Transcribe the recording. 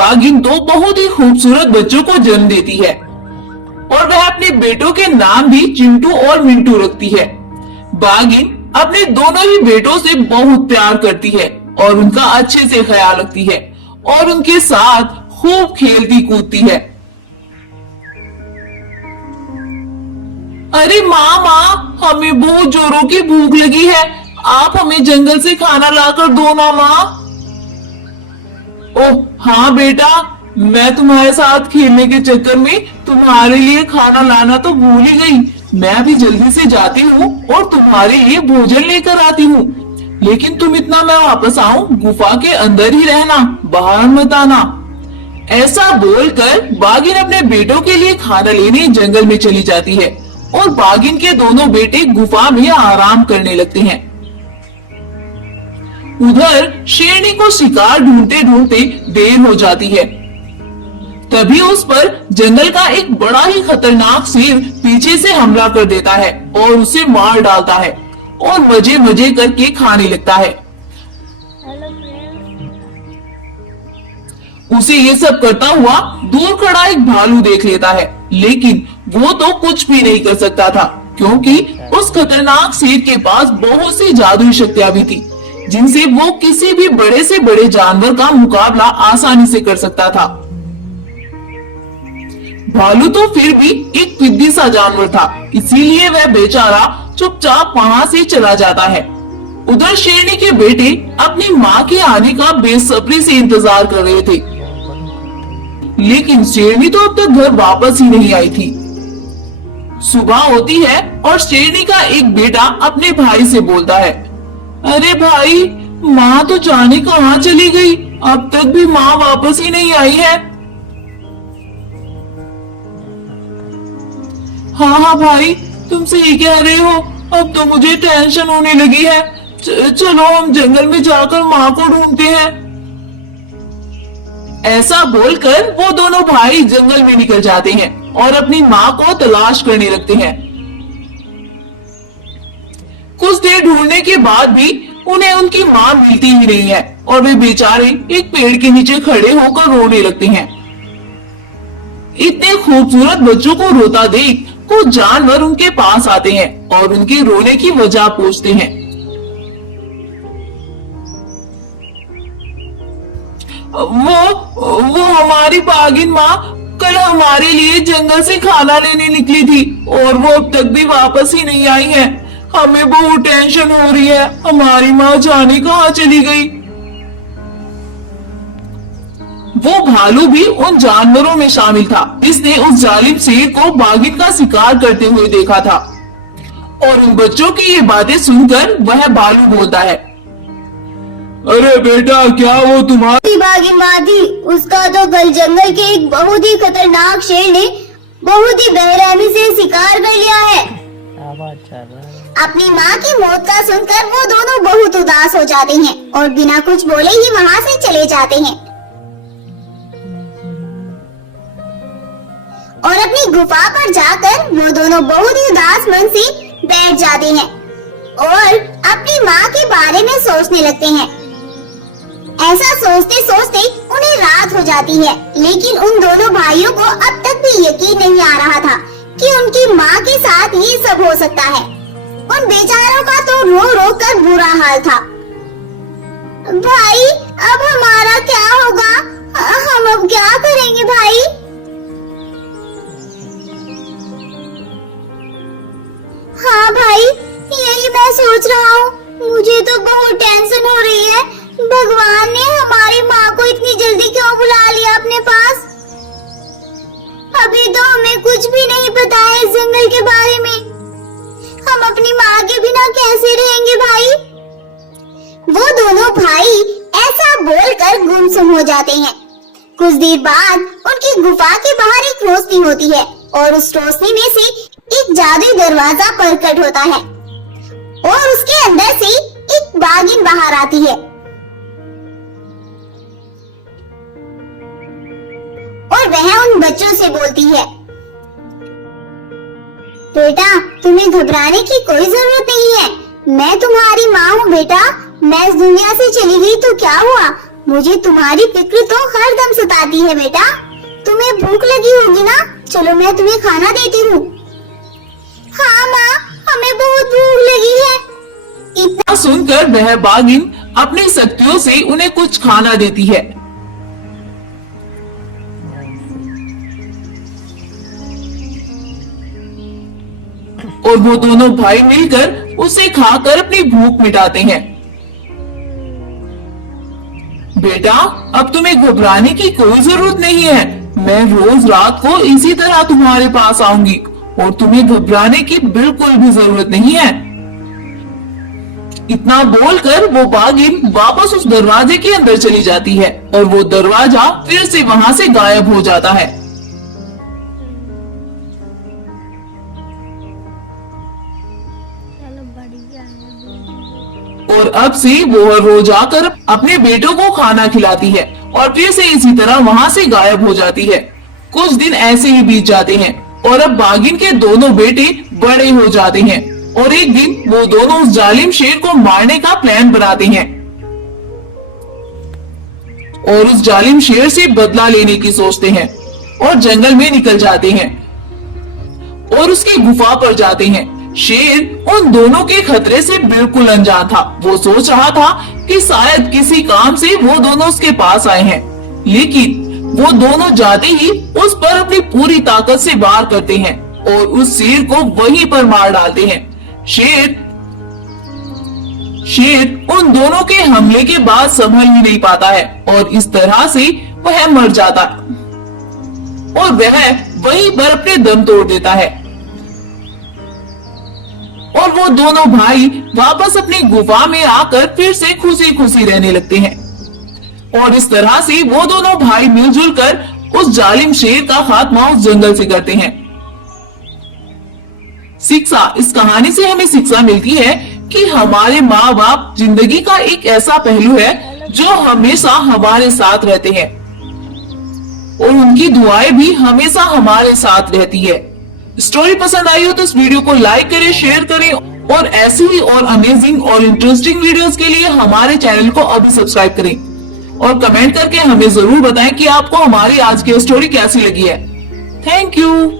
बाघिन तो बहुत ही खूबसूरत बच्चों को जन्म देती है और वह अपने बेटों के नाम भी चिंटू और मिंटू रखती है। बाघिन अपने दोनों ही बेटों से बहुत प्यार करती है और उनका अच्छे से ख्याल रखती है और उनके साथ खूब खेलती कूदती है। अरे माँ, हमें बहुत जोरों की भूख लगी है, आप हमें जंगल से खाना लाकर दो ना माँ। ओह हाँ बेटा, मैं तुम्हारे साथ खेलने के चक्कर में तुम्हारे लिए खाना लाना तो भूल ही गई। मैं अभी जल्दी से जाती हूँ और तुम्हारे लिए भोजन लेकर आती हूँ, लेकिन तुम इतना मैं वापस आऊं गुफा के अंदर ही रहना, बाहर मत आना। ऐसा बोलकर बाघिन अपने बेटों के लिए खाना लेने जंगल में चली जाती है और बाघिन के दोनों बेटे गुफा में आराम करने लगते हैं। उधर शेरनी को शिकार ढूंढते ढूंढते देर हो जाती है। तभी उस पर जंगल का एक बड़ा ही खतरनाक शेर पीछे से हमला कर देता है और उसे मार डालता है और मजे मजे करके खाने लगता है। उसे ये सब करता हुआ दूर खड़ा एक भालू देख लेता है, लेकिन वो तो कुछ भी नहीं कर सकता था क्योंकि उस खतरनाक शेर के पास बहुत सी जादुई शक्तियां भी थी जिनसे वो किसी भी बड़े से बड़े जानवर का मुकाबला आसानी से कर सकता था। भालू तो फिर भी एक फिद्दी सा जानवर था, इसीलिए वह बेचारा चुपचाप वहां से चला जाता है। उधर शेरनी के बेटे अपनी माँ के आने का बेसब्री से इंतजार कर रहे थे, लेकिन शेरनी तो अब तक घर वापस ही नहीं आई थी। सुबह होती है और शेरनी का एक बेटा अपने भाई से बोलता है, अरे भाई, माँ तो जाने कहाँ चली गई, अब तक भी माँ वापस ही नहीं आई है। हाँ भाई, तुम सही कह रहे हो, अब तो मुझे टेंशन होने लगी है। चलो हम जंगल में जाकर माँ को ढूंढते हैं। ऐसा बोलकर वो दोनों भाई जंगल में निकल जाते हैं और अपनी माँ को तलाश करने लगते हैं। कुछ देर ढूंढने के बाद भी उन्हें उनकी माँ मिलती ही नहीं है और वे बेचारे एक पेड़ के नीचे खड़े होकर रोने लगते हैं। इतने खूबसूरत बच्चों को रोता देख कुछ जानवर उनके पास आते हैं और उनके रोने की वजह पूछते हैं। वो हमारी बाघिन माँ कल हमारे लिए जंगल से खाना लेने निकली थी और वो अब तक भी वापस ही नहीं आई है। हमें बहुत टेंशन हो रही है, हमारी माँ जाने कहाँ चली गई। वो भालू भी उन जानवरों में शामिल था जिसने उस जालिम शेर को बाघिन का शिकार करते हुए देखा था। और उन बच्चों की ये बातें सुनकर वह भालू बोलता है, अरे बेटा, क्या वो तुम्हारी बाघिन माँ थी? उसका तो कल जंगल के एक बहुत ही खतरनाक शेर ने बहुत ही बेरहमी से शिकार कर लिया है। अपनी माँ की मौत का सुनकर वो दोनों बहुत उदास हो जाते हैं और बिना कुछ बोले ही वहाँ से चले जाते हैं और अपनी गुफा पर जाकर वो दोनों बहुत ही उदास मन से बैठ जाते हैं और अपनी माँ के बारे में सोचने लगते हैं। ऐसा सोचते सोचते उन्हें रात हो जाती है, लेकिन उन दोनों भाइयों को अब तक भी यकीन नहीं आ रहा था कि उनकी माँ के साथ ये सब हो सकता है। उन बेचारों का तो रो रो कर बुरा हाल था। भाई, अब हमारा क्या होगा? हम अब क्या करेंगे भाई? हाँ भाई, यही मैं सोच रहा हूँ। मुझे तो बहुत टेंशन हो रही है। भगवान ने हमारी माँ को इतनी जल्दी क्यों बुला लिया अपने पास? अभी तो हमें कुछ भी नहीं पता है इस जंगल के बारे में। हम अपनी माँ के बिना कैसे रहेंगे भाई? वो दोनों भाई ऐसा बोलकर गुमसुम हो जाते हैं। कुछ देर बाद उनकी गुफा के बाहर एक रोशनी होती है और उस रोशनी में से एक जादुई दरवाजा प्रकट होता है और उसके अंदर से एक बाघिन बाहर आती है और वह उन बच्चों से बोलती है, बेटा, तुम्हें घबराने की कोई जरूरत नहीं है। मैं तुम्हारी माँ हूँ बेटा। मैं इस दुनिया से चली गई तो क्या हुआ? मुझे तुम्हारी फिक्र तो हर दम सताती है बेटा। तुम्हें भूख लगी होगी ना, चलो मैं तुम्हें खाना देती हूँ। हाँ माँ, हमें बहुत भूख लगी है। इतना सुनकर वह बाघिन अपनी शक्तियों से उन्हें कुछ खाना देती है। और वो दोनों भाई मिलकर उसे खाकर अपनी भूख मिटाते हैं। बेटा, अब तुम्हें घबराने की कोई जरूरत नहीं है। मैं रोज रात को इसी तरह तुम्हारे पास आऊंगी और तुम्हें घबराने की बिल्कुल भी जरूरत नहीं है। इतना बोलकर वो बाघिन वापस उस दरवाजे के अंदर चली जाती है और वो दरवाजा फिर से वहां से गायब हो जाता है। और अब से वो रोज आकर अपने बेटों को खाना खिलाती है और फिर से इसी तरह वहां से गायब हो जाती है। कुछ दिन ऐसे ही बीत जाते हैं और अब बाघिन के दोनों बेटे बड़े हो जाते हैं और एक दिन वो दोनों उस जालिम शेर को मारने का प्लान बनाते हैं और उस जालिम शेर से बदला लेने की सोचते हैं और जंगल में निकल जाते हैं और उसकी गुफा पर जाते हैं। शेर उन दोनों के खतरे से बिल्कुल अनजान था। वो सोच रहा था कि शायद किसी काम से वो दोनों उसके पास आए हैं, लेकिन वो दोनों जाते ही उस पर अपनी पूरी ताकत से वार करते हैं और उस शेर को वहीं पर मार डालते हैं। शेर उन दोनों के हमले के बाद संभल ही नहीं पाता है और इस तरह से वह मर जाता है और वह वहीं पर अपने दम तोड़ देता है और वो दोनों भाई वापस अपनी गुफा में आकर फिर से खुशी खुशी रहने लगते हैं और इस तरह से वो दोनों भाई मिलजुल कर उस जालिम शेर का खात्मा उस जंगल से करते हैं। शिक्षा, इस कहानी से हमें शिक्षा मिलती है कि हमारे माँ बाप जिंदगी का एक ऐसा पहलू है जो हमेशा हमारे साथ रहते हैं और उनकी दुआएं भी हमेशा हमारे साथ रहती है। स्टोरी पसंद आई हो तो इस वीडियो को लाइक करें, शेयर करें और ऐसी ही और अमेजिंग और इंटरेस्टिंग वीडियोस के लिए हमारे चैनल को अभी सब्सक्राइब करें और कमेंट करके हमें जरूर बताएं कि आपको हमारी आज की स्टोरी कैसी लगी है। Thank you.